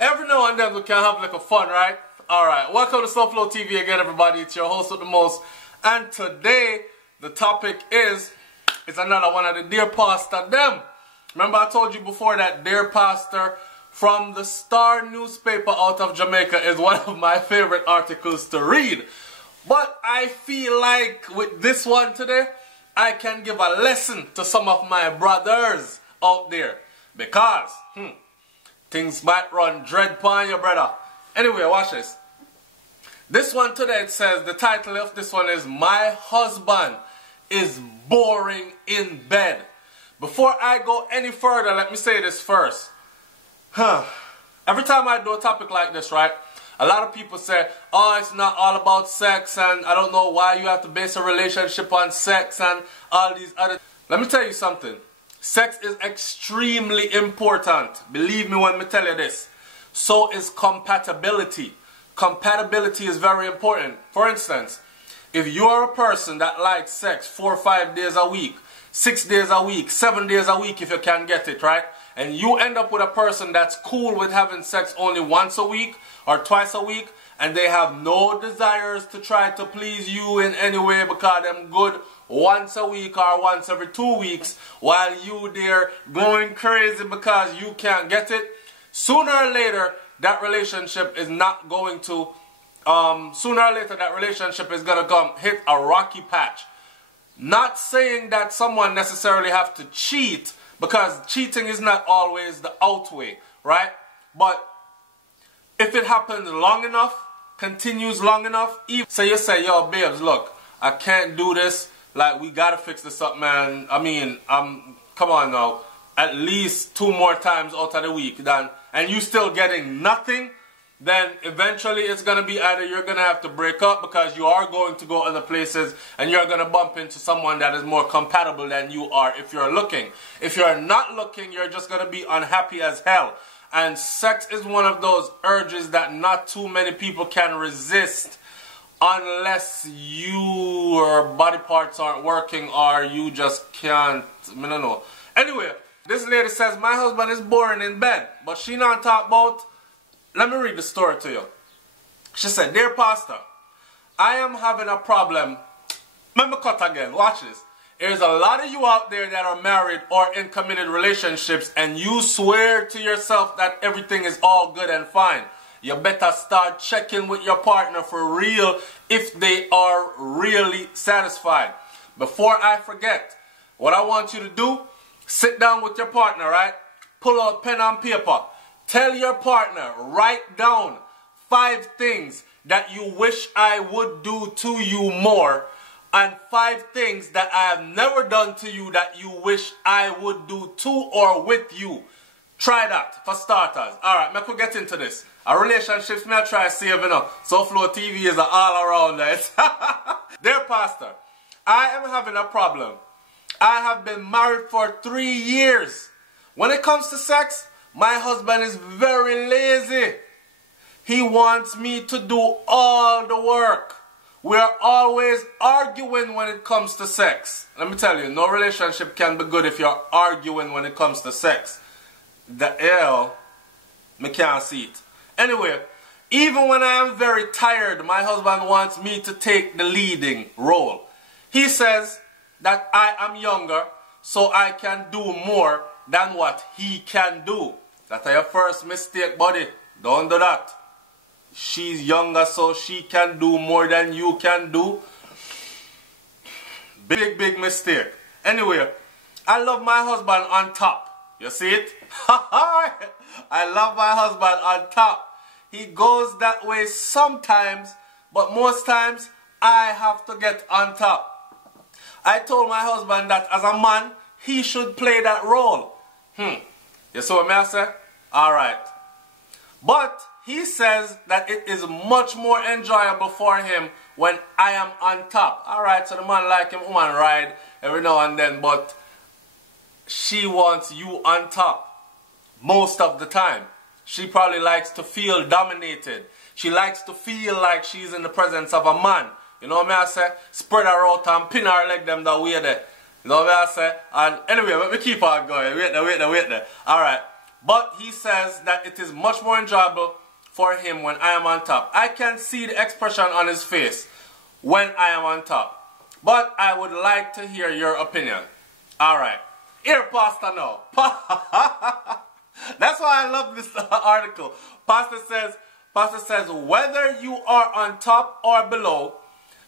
Every now and then we can have like a fun, right? Alright, welcome to SouFLoTV again, everybody. It's your host with the most. And today, the topic is another one of the Dear Pastor them. Remember I told you before that Dear Pastor from the Star newspaper out of Jamaica is one of my favorite articles to read. But I feel like with this one today, I can give a lesson to some of my brothers out there. Because, things might run dread upon your brother. Anyway, watch this. This one today, it says, the title of this one is, My Husband is Boring in Bed. Before I go any further, let me say this first. Every time I do a topic like this, right, a lot of people say, oh, it's not all about sex, and I don't know why you have to base a relationship on sex and all these other... Let me tell you something. Sex is extremely important. Believe me when I tell you this. So is compatibility. Compatibility is very important. For instance, if you are a person that likes sex 4 or 5 days a week, 6 days a week, 7 days a week if you can get it, right? And you end up with a person that's cool with having sex only once a week or twice a week, and they have no desires to try to please you in any way because they're good once a week or once every 2 weeks, while you there going crazy because you can't get it, sooner or later that relationship is not going to, sooner or later that relationship is going to come hit a rocky patch. Not saying that someone necessarily have to cheat, because cheating is not always the outway, right? But if it happens long enough, continues long enough, so you say, yo babes, look, I can't do this, like we gotta fix this up, man. I mean, come on now, at least 2 more times out of the week, then, and you still getting nothing, then eventually it's gonna be either you're gonna have to break up because you are going to go other places and you're gonna bump into someone that is more compatible than you are if you're looking. If you're not looking, you're just gonna be unhappy as hell. And sex is one of those urges that not too many people can resist unless your body parts aren't working or you just can't, I don't know. Anyway, this lady says, my husband is boring in bed, but she not talk about... Let me read the story to you. She said, Dear Pastor, I am having a problem. Let me cut again. Watch this. There's a lot of you out there that are married or in committed relationships and you swear to yourself that everything is all good and fine. You better start checking with your partner for real if they are really satisfied. Before I forget, what I want you to do, sit down with your partner, right? Pull out pen and paper. Tell your partner, write down 5 things that you wish I would do to you more, and 5 things that I have never done to you that you wish I would do to or with you. Try that for starters. Alright, I could get into this. A relationship, may I try saving up. SouFLoTV is an all around this. Dear Pastor, I am having a problem. I have been married for 3 years. When it comes to sex, my husband is very lazy. He wants me to do all the work. We're always arguing when it comes to sex. Let me tell you, no relationship can be good if you're arguing when it comes to sex. The L, me can't see it. Anyway, even when I am very tired, my husband wants me to take the leading role. He says that I am younger, so I can do more than what he can do. That's your first mistake, buddy. Don't do that. She's younger, so she can do more than you can do. Big mistake. Anyway, I love my husband on top. You see it? I love my husband on top. He goes that way sometimes, but most times I have to get on top. I told my husband that as a man, he should play that role. You see what I say? Alright. But he says that it is much more enjoyable for him when I am on top. Alright, so the man like him woman ride every now and then, but she wants you on top most of the time. She probably likes to feel dominated. She likes to feel like she's in the presence of a man. You know what I say? Spread her out and pin her leg them the way there. You know what I say? And anyway, let me keep on going. Wait there. Alright. but he says that it is much more enjoyable for him when I am on top. I can see the expression on his face when I am on top. But I would like to hear your opinion. Alright. Here, Pastor now. That's why I love this article. Pastor says, whether you are on top or below,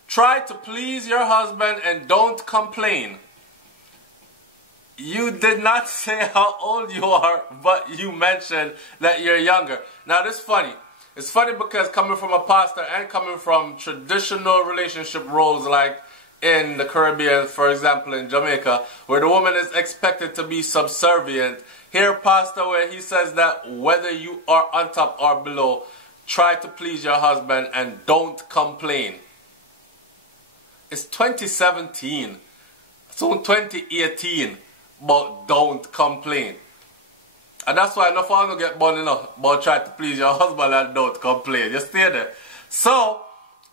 try to please your husband and don't complain. You did not say how old you are, but you mentioned that you're younger. Now, this is funny. It's funny because coming from a pastor and coming from traditional relationship roles like in the Caribbean, for example, in Jamaica, where the woman is expected to be subservient, here, Pastor, where he says that whether you are on top or below, try to please your husband and don't complain. It's 2017, soon 2018. But don't complain. And that's why enough of you get born enough but try to please your husband and don't complain. You stay there. So,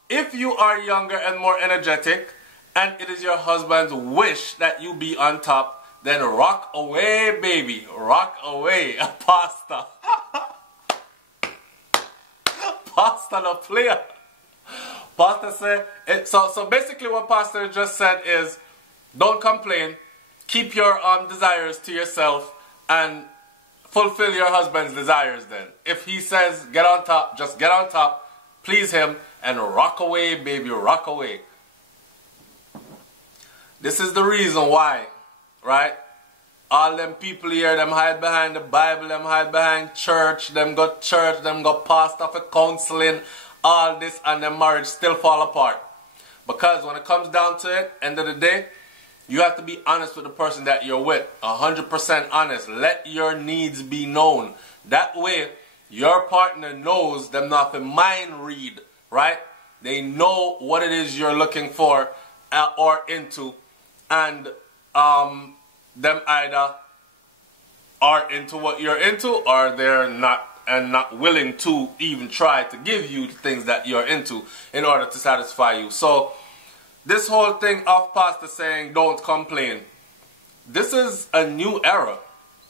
if you are younger and more energetic, and it is your husband's wish that you be on top, then rock away, baby. Rock away, Pastor. Pastor the player. Pastor said, so basically what Pastor just said is, don't complain. Keep your desires to yourself and fulfill your husband's desires then. If he says get on top, just get on top, please him, and rock away, baby, rock away. This is the reason why, right? All them people here, them hide behind the Bible, them hide behind church, them got pastor for counseling, all this, and their marriage still fall apart. Because when it comes down to it, end of the day, you have to be honest with the person that you're with. 100% honest. Let your needs be known. That way, your partner knows them not to mind read, right? They know what it is you're looking for or into. And them either are into what you're into or they're not willing to even try to give you the things that you're into in order to satisfy you. So, this whole thing of Pastor saying don't complain, this is a new era.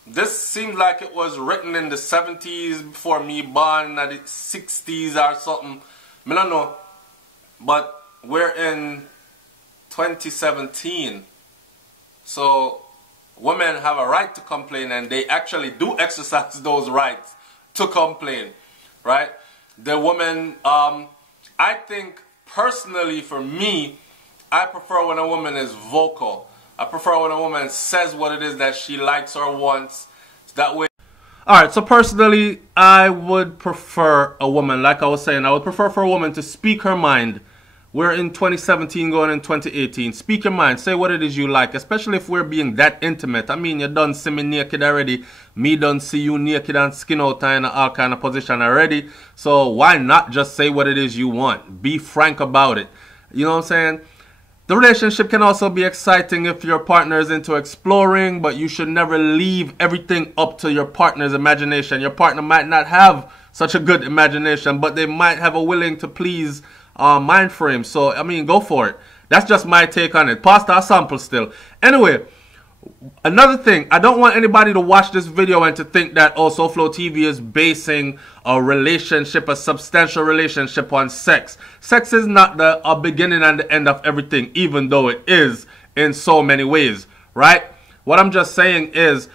This seems like it was written in the 70s before me born, at the 60s or something. I don't know. But we're in 2017. So women have a right to complain, and they actually do exercise those rights to complain. Right? The woman, I think personally for me, I prefer when a woman is vocal. I prefer when a woman says what it is that she likes or wants. That way. Alright, so personally, I would prefer a woman, like I was saying, I would prefer for a woman to speak her mind. We're in 2017 going in 2018. Speak your mind. Say what it is you like, especially if we're being that intimate. I mean, you done see me naked already. Me done see you naked and skin out in all kind of position already. So why not just say what it is you want? Be frank about it. You know what I'm saying? The relationship can also be exciting if your partner is into exploring, but you should never leave everything up to your partner's imagination. Your partner might not have such a good imagination, but they might have a willing to please mind frame. So, I mean, go for it. That's just my take on it. Pastor, a sample still. Anyway, another thing, I don't want anybody to watch this video and to think that, oh, SouFLoTV is basing a relationship, a substantial relationship on sex. Sex is not the beginning and the end of everything, even though it is in so many ways, right? What I'm just saying is,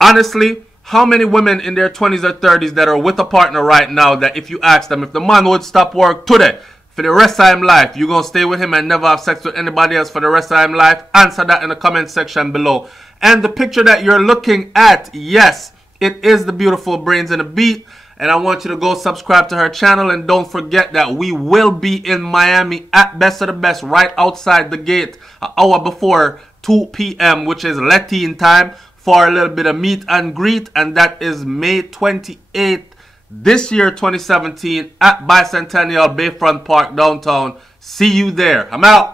honestly, how many women in their 20s or 30s that are with a partner right now that if you ask them, if the man would stop work today, for the rest of his life, you're going to stay with him and never have sex with anybody else for the rest of his life? Answer that in the comment section below. And the picture that you're looking at, yes, it is the beautiful Brains and the Beat. And I want you to go subscribe to her channel. And don't forget that we will be in Miami at Best of the Best right outside the gate an hour before 2 p.m., which is Latin time, for a little bit of meet and greet. And that is May 28th. This year, 2017, at Bicentennial Bayfront Park, downtown. See you there. I'm out.